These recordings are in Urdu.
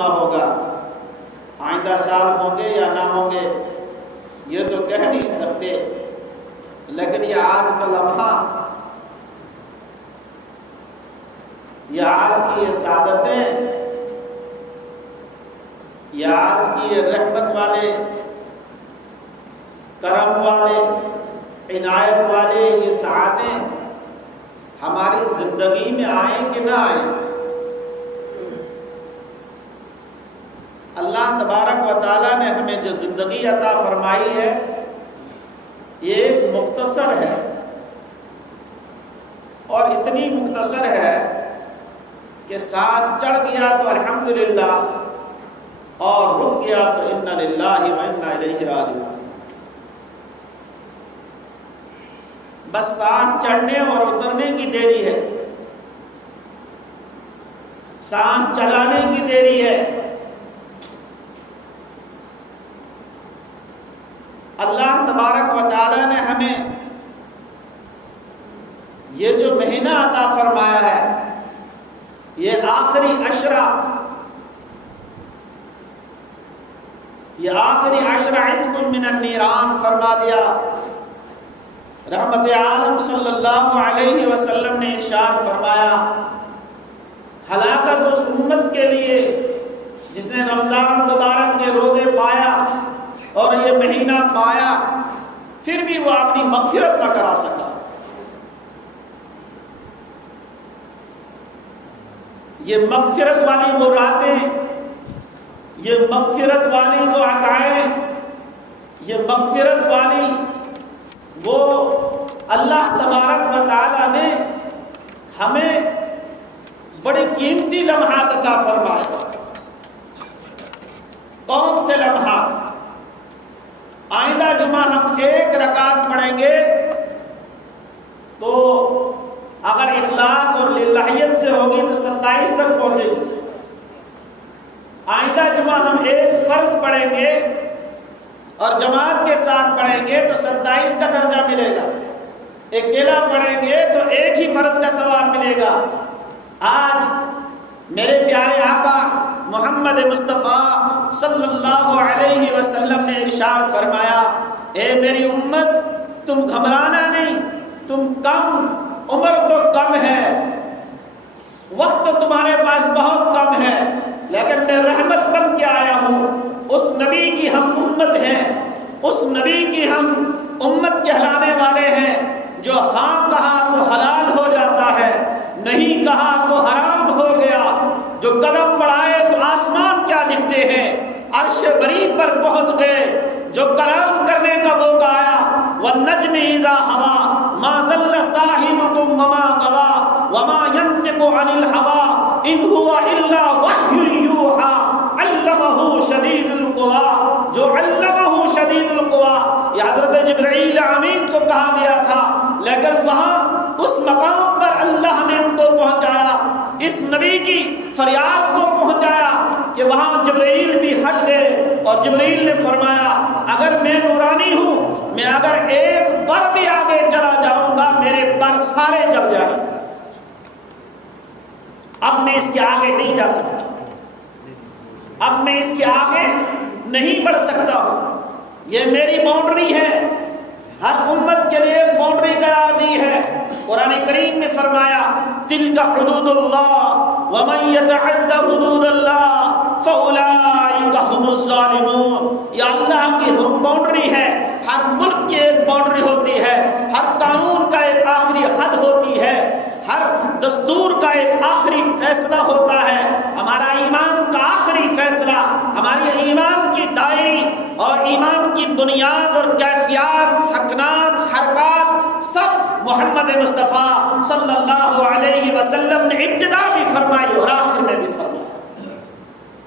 جمعہ ہوگا، آئندہ سال ہوں گے یا نہ ہوں گے یہ تو کہہ نہیں سکتے، لیکن یہ آج کا لمحہ، یہ آج کی یہ سعادتیں، یہ آج کی یہ رحمت والے، کرم والے، عنایت والے یہ ساعتیں ہماری زندگی میں آئیں کہ نہ آئیں، اللہ تبارک و تعالیٰ نے ہمیں جو زندگی عطا فرمائی ہے یہ ایک مختصر ہے، اور اتنی مختصر ہے کہ ساتھ چڑھ گیا تو الحمدللہ، اور رک گیا تو انا للہ و انا الیہ راجعون۔ بس سانس چڑھنے اور اترنے کی دیری ہے، سانس چلانے کی دیری ہے۔ اللہ تبارک و تعالی نے ہمیں یہ جو مہینہ عطا فرمایا ہے، یہ آخری عشرہ، یہ آخری عشرہ عتق من النیران فرما دیا۔ رحمت عالم صلی اللہ علیہ وسلم نے ارشاد فرمایا، ہلاکت اس امت کے لیے جس نے رمضان مبارک کے روزے پایا اور یہ مہینہ پایا پھر بھی وہ اپنی مغفرت نہ کرا سکا۔ یہ مغفرت والی وہ راتیں، یہ مغفرت والی وہ عطائیں، یہ مغفرت والی وہ اللہ تبارک و تعالی نے ہمیں بڑی قیمتی لمحات عطا فرمائے۔ کون سے لمحات؟ آئندہ جمعہ ہم ایک رکعت پڑھیں گے تو اگر اخلاص اور للہیت سے ہوگی تو 27 تک پہنچے گی۔ آئندہ جمعہ ہم ایک فرض پڑھیں گے اور جماعت کے ساتھ پڑھیں گے تو 27 کا درجہ ملے گا، اکیلا پڑھیں گے تو ایک ہی فرض کا ثواب ملے گا۔ آج میرے پیارے آقا محمد مصطفیٰ صلی اللہ علیہ وسلم نے ارشاد فرمایا، اے میری امت تم گھبرانا نہیں، تم کم عمر تو کم ہے، وقت تو تمہارے پاس بہت کم ہے، لیکن میں رحمت بن کے آیا ہوں۔ اس نبی کی ہم امت ہیں، اس نبی کی ہم امت کہلانے والے ہیں جو ہاں کہا تو حلال ہو جاتا ہے، نہیں کہا تو حرام ہو گیا، جو قدم بڑھائے تو آسمان کیا دکھتے ہیں، عرش بری پر پہنچ گئے، جو کلام کرنے کا موقع آیا، والنجم اذا ہوا ما ضل صاحبكم وما غوى وما ينطق عن الهوى ان هو الا وحي يوحى علمه شدید القوى۔ جو علمه شدید القوى یہ حضرت جبرائیل امین کو کہا گیا تھا، لیکن وہاں اس مقام پر اللہ نے ان کو پہنچایا، اس نبی کی فریاد کو پہنچایا کہ وہاں جبرائیل بھی ہٹ گئے، اور جبرائیل نے فرمایا اگر میں نورانی ہوں، میں اگر ایک پر بھی آگے چلا جاؤں گا میرے پر سارے جل جائیں، اب میں اس کے آگے نہیں جا سکتا، اب میں اس کے آگے نہیں بڑھ سکتا ہوں، یہ میری باؤنڈری ہے، ہر امت کے لیے ایک باؤنڈری قرار دی ہے۔ قرآن کریم میں فرمایا تلک حدود اللہ ومن یتعد حدود اللہ فاولئک هم الظالمون۔ یہ اللہ کی باؤنڈری ہے، ہر ملک کی ایک باؤنڈری ہوتی ہے، ہر قانون کا ایک آخری حد ہوتی ہے، ہر دستور کا ایک آخری فیصلہ ہوتا ہے۔ ہمارا ایمان کا آخری فیصلہ، ہماری ایمان کی دائری اور ایمان کی بنیاد اور کیفیات، سکنات، حرکات سب محمد مصطفیٰ صلی اللہ علیہ وسلم نے ابتدا بھی فرمائی اور آخر میں بھی فرمایا،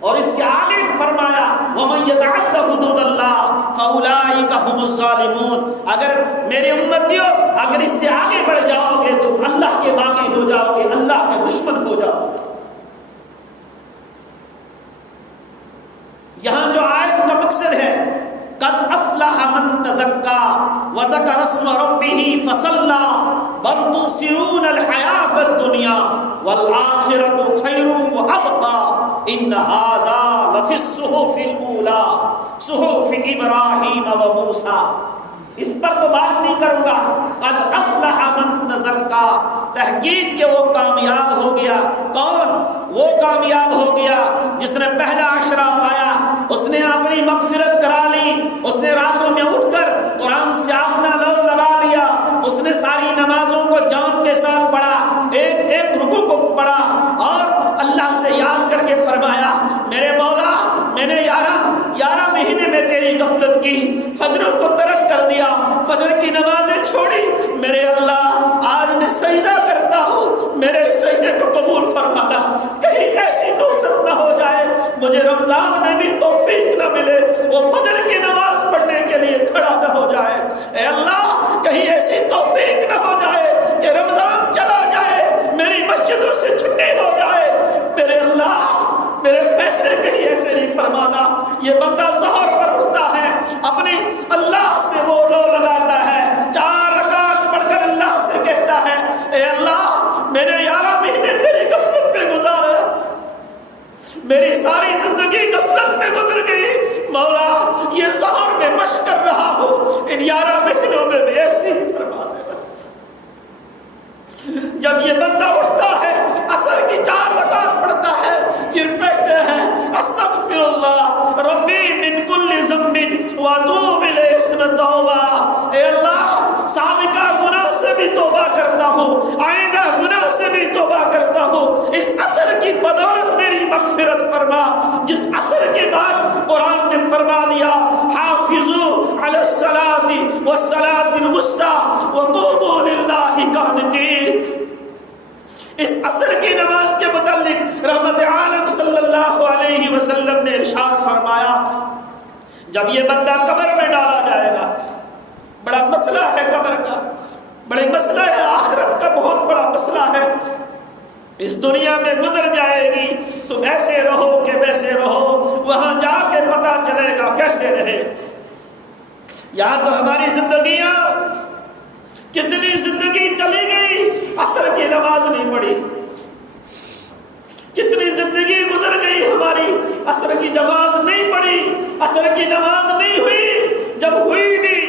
اور اس کے آگے فرمایا وَمَن يَتَعَدَّ حُدُودَ اللَّهِ فَأُولَٰئِكَ هُمُ الظَّالِمُونَ۔ اگر میرے امتیوں اگر اس سے آگے بڑھ جاؤ گے تو اللہ کے باغی ہو جاؤ گے، اللہ کے دشمن ہو جاؤ گے۔ یہاں جو آیت کا مقصد ہے قد افلح من تزکا وذکر اسم ربہ فصلی بل تؤثرون الحیاۃ الدنیا والآخرۃ خیر وابقی ان ھذا فی الصحف الاولی صحف ابراہیم و موسیٰ. اس پر تو بات نہیں کروں گا. قد افلح من تزکا، تحقیق کہ وہ کامیاب ہو گیا. کون؟ وہ کامیاب ہو گیا جس نے پہلا عشرہ پایا، اس نے اپنی مغفرت کرا لی، اس نے راتوں میں اٹھ کر قرآن سے اپنا لو لگا لیا، اس نے ساری نمازوں کو جان کے ساتھ پڑھا، ایک ایک رکوع کو پڑھا اور اللہ سے یاد کر کے فرمایا میرے مولا میں نے 11 مہینے میں تیری غفلت کی، فجروں کو ترک کر دیا، فجر کی نمازیں چھوڑی، میرے اللہ آج میں سجدہ کرتا ہوں، میرے سجدے کو قبول فرمانا. کہیں ایسی نوبت نہ ہو جائے مجھے رمضان میں بھی توفیق نہ ملے وہ فجر کی نماز پڑھنے کے لیے کھڑا نہ ہو جائے. اے اللہ کہیں ایسی توفیق نہ ہو جائے کہ رمضان چلا جائے میری مسجدوں سے چھٹی ہو جائے. میرے اللہ میرے فیصلے کہیں ایسے نہیں فرمانا. یہ بندہ ظہر پر اٹھتا ہے، اپنی اللہ سے وہ رو لگاتا ہے، 4 رکعت پڑھ کر اللہ سے کہتا ہے اے اللہ میں نے 11 مہینے تیری غفلت میں گزارا، میری ساری زندگی غفلت میں گزر گئی، مولا یہ ظہر میں مشق کر رہا ہو ان 11 مہینوں میں بھی ایسے ہی فرما دینا. جب یہ بندہ اٹھتا ہے عصر کی 4 رکعت پڑھتا ہے، پھر کہتے ہیں استغفر اللہ ربی من کل ذنب واتوب الیہ توبہ. اے اللہ سابقہ گناہ سے بھی توبہ کرتا ہوں، آئندہ گناہ سے بھی توبہ کرتا ہوں، اس عصر کی بدولت میری مغفرت فرما. جس عصر کے بعد قرآن نے فرما دیا حافظوا علی الصلاۃ والصلاۃ الوسطی وقوموا للہ قانتین. اس عصر کی نماز کے متعلق رحمت عالم صلی اللہ علیہ وسلم نے ارشاد فرمایا جب یہ بندہ قبر میں ڈالا جائے گا، بڑا مسئلہ ہے قبر کا، بڑا مسئلہ ہے آخرت کا، بہت بڑا مسئلہ ہے. اس دنیا میں گزر جائے گی تو ایسے رہو کہ ویسے رہو، وہاں جا کے پتہ چلے گا کیسے رہے. یہاں تو ہماری زندگیاں کتنی زندگی چلی گئی، عصر کی نماز نہیں پڑھی، کتنی زندگی گزر گئی ہماری، عصر کی جماعت نہیں پڑھی، عصر کی نماز نہیں ہوئی، جب ہوئی بھی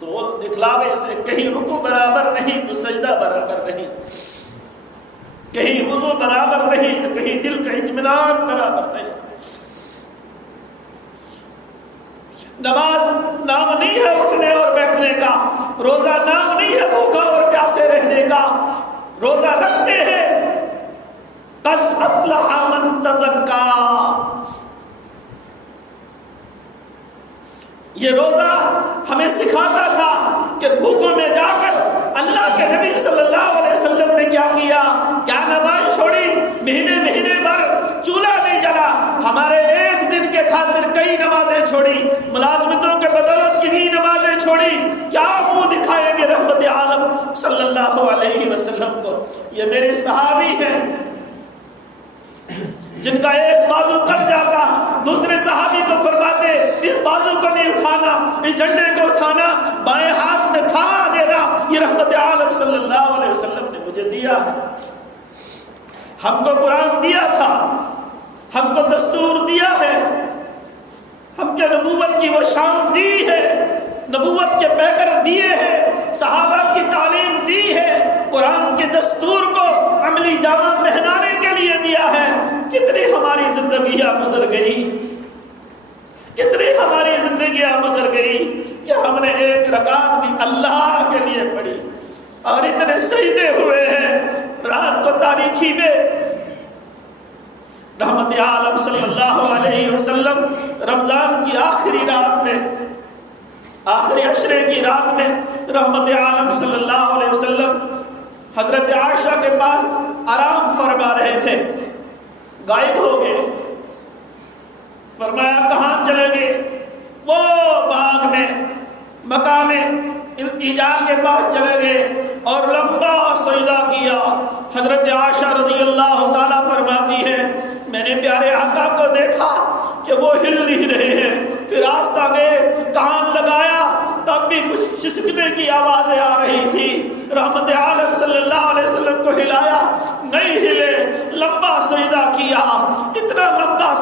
تو وہ دکھلاوے سے کہیں رکوع برابر نہیں تو سجدہ برابر نہیں، کہیں وضو برابر نہیں تو کہیں دل کا اطمینان برابر نہیں. نماز نام نہیں ہے اٹھنے اور بیٹھنے کا، روزہ نام نہیں ہے بھوکا اور پیاسے رہنے کا. روزہ رکھتے ہیں قد افلح من تزکا. یہ روزہ ہمیں سکھاتا تھا کہ بھوکوں میں جا کر اللہ کے نبی صلی اللہ علیہ وسلم نے کیا کیا، کیا نماز چھوڑی، مہینے بھر چولہا نہیں جلا، ہمارے ایک دن کے خاطر کئی نمازیں چھوڑی، ملازمتوں کے بدولت کتنی نمازیں چھوڑی. کیا منہ دکھائیں گے رحمت عالم صلی اللہ علیہ وسلم کو. یہ میرے صحابی ہیں جن کا ایک بازو کٹ جاتا، دوسرے صحابی کو فرماتے اس بازو کو نہیں اٹھانا، اس جھنڈے کو اٹھانا، بائیں ہاتھ میں تھاما دینا. یہ رحمت عالم صلی اللہ علیہ وسلم نے مجھے دیا ہے. ہم کو قرآن دیا تھا، ہم کو دستور دیا ہے، ہم کے نبوت کی وہ شان دی ہے، نبوت کے پیکر دیے ہیں، صحابہ کی تعلیم دی ہے، قرآن کے دستور کو عملی جامہ پہنانے کے لیے دیا ہے. کتنی ہماری زندگیاں گزر گئی، کتنی ہماری زندگیاں گزر گئی کہ ہم نے ایک رکعت بھی اللہ کے لیے پڑھی اور اتنے سجدے ہوئے ہیں رات کو تاریکی میں. رحمت عالم صلی اللہ علیہ وسلم رمضان کی آخری رات میں، آخری عشرے کی رات میں رحمت عالم صلی اللہ علیہ وسلم حضرت عائشہ کے پاس آرام فرما رہے تھے، غائب ہو گئے. فرمایا کہاں چلے گئے؟ وہ باغ میں مقام التجا کے پاس چلے گئے اور لمبا سجدہ کیا. حضرت عائشہ رضی اللہ تعالیٰ فرماتی ہے میں نے پیارے آقا کو دیکھا کہ وہ ہل نہیں رہے ہیں، پھر آستہ گئے، کان لگایا تب بھی کچھ چسکنے کی آوازیں آ رہی تھی. رحمت عالم صلی اللہ علیہ وسلم کو ہلایا، نہیں ہلے، لمبا سجدہ کیا، اتنا لمبا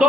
2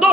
2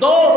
2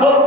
2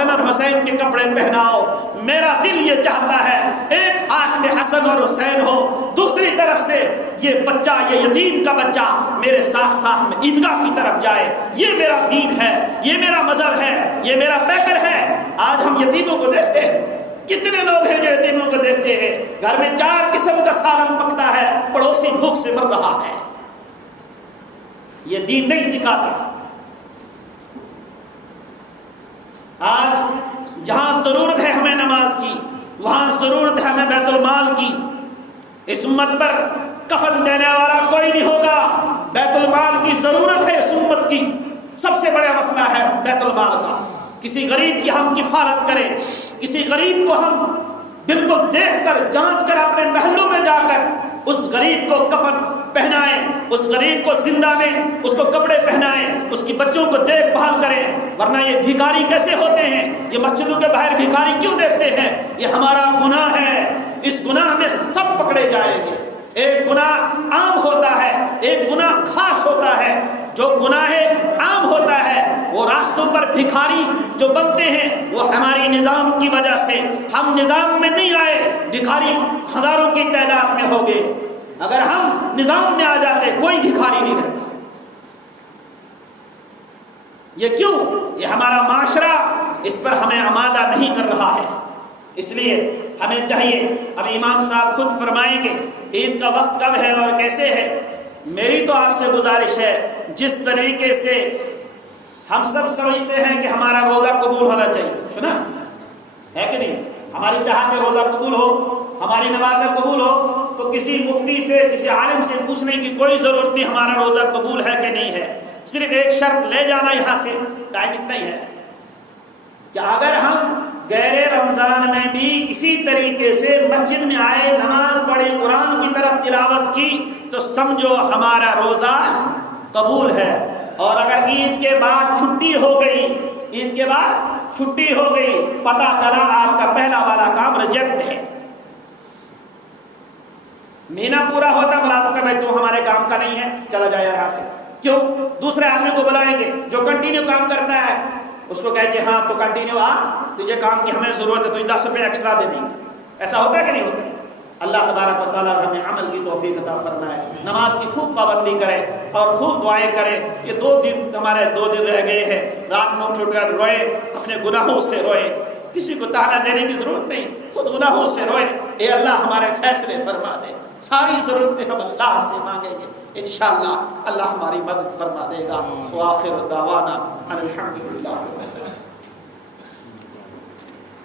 حسن اور حسین کے کپڑے پہناؤ. میرا دل یہ چاہتا ہے ایک ہاتھ میں حسن اور حسین ہو، دوسری طرف سے یہ بچہ، یہ یتیم کا بچہ میرے ساتھ ساتھ میں عیدگاہ کی طرف جائے. یہ میرا دین ہے، یہ میرا مذہب ہے، یہ میرا پیکر ہے. آج ہم یتیموں کو دیکھتے ہیں، کتنے لوگ ہیں جو یتیموں کو دیکھتے ہیں، گھر میں 4 قسم کا سالن پکتا ہے، پڑوسی بھوک سے مر رہا ہے. یہ دین نہیں سکھاتا. آج جہاں ضرورت ہے ہمیں نماز کی، وہاں ضرورت ہے ہمیں بیت المال کی. اس امت پر کفن دینے والا کوئی نہیں ہوگا. بیت المال کی ضرورت ہے اس امت کی. سب سے بڑا مسئلہ ہے بیت المال کا. کسی غریب کی ہم کفالت کریں، کسی غریب کو ہم بالکل دیکھ کر جانچ کر اپنے محلوں میں جا کر اس غریب کو کفن پہنائیں، اس غریب کو زندہ میں اس کو کپڑے پہنائیں، اس کی بچوں کو دیکھ بھال کریں. ورنہ یہ بھکاری کیسے ہوتے ہیں؟ یہ مسجدوں کے باہر بھکاری کیوں دیکھتے ہیں؟ یہ ہمارا گناہ ہے. اس گناہ میں سب پکڑے جائیں گے. ایک گناہ عام ہوتا ہے، ایک گناہ خاص ہوتا ہے. جو گناہ عام ہوتا ہے وہ راستوں پر بھکاری جو بنتے ہیں وہ ہماری نظام کی وجہ سے. ہم نظام میں نہیں آئے، بھکاری ہزاروں کی تعداد میں ہو گئے. اگر ہم نظام میں آ جاتے کوئی بھکاری نہیں رہتا. یہ کیوں؟ یہ ہمارا معاشرہ اس پر ہمیں آمادہ نہیں کر رہا ہے. اس لیے ہمیں چاہیے، اب امام صاحب خود فرمائیں گے عید کا وقت کب ہے اور کیسے ہے. میری تو آپ سے گزارش ہے، جس طریقے سے ہم سب سمجھتے ہیں کہ ہمارا روزہ قبول ہونا چاہیے، سنا ہے کہ نہیں؟ ہماری چاہت ہے روزہ قبول ہو، ہماری نماز قبول ہو، تو کسی مفتی سے، کسی عالم سے پوچھنے کی کوئی ضرورت نہیں ہمارا روزہ قبول ہے کہ نہیں ہے. صرف ایک شرط لے جانا یہاں سے، ٹائم اتنا ہی ہے کہ اگر ہم غیر رمضان میں بھی اسی طریقے سے مسجد میں آئے، نماز پڑھی، قرآن کی طرف تلاوت کی، تو سمجھو ہمارا روزہ قبول ہے. اور اگر عید کے بعد چھٹی ہو گئی، عید کے بعد چھٹی ہو گئی، پتہ چلا آپ کا پہلا والا کام ریجیکٹ ہے. مہینہ پورا ہوتا ملازم کا، بھائی تو ہمارے کام کا نہیں ہے، چلا جائے یہاں سے. کیوں؟ دوسرے آدمی کو بلائیں گے جو کنٹینیو کام کرتا ہے، اس کو کہتے ہیں ہاں تو کنٹینیو آ، تجھے کام کی ہمیں ضرورت ہے، تجھے 10 روپے ایکسٹرا دے دیں گے. ایسا ہوتا ہے کہ نہیں ہوتا ہے؟ اللہ تبارک و تعالیٰ ہمیں عمل کی توفیق عطا فرمائے. نماز کی خوب پابندی کرے اور خوب دعائیں کرے. یہ 2 دن ہمارے 2 دن رہ گئے ہیں، رات میں اٹھ کر روئے، اپنے گناہوں سے روئے. کسی کو تانا دینے کی ضرورت نہیں، خود گناہوں سے روئے. اے اللہ ہمارے فیصلے فرما دے. ساری ضرورتیں ہم اللہ سے مانگیں گے، انشاءاللہ اللہ ہماری مدد فرما دے گا. وآخر دعوانا ان الحمدللہ.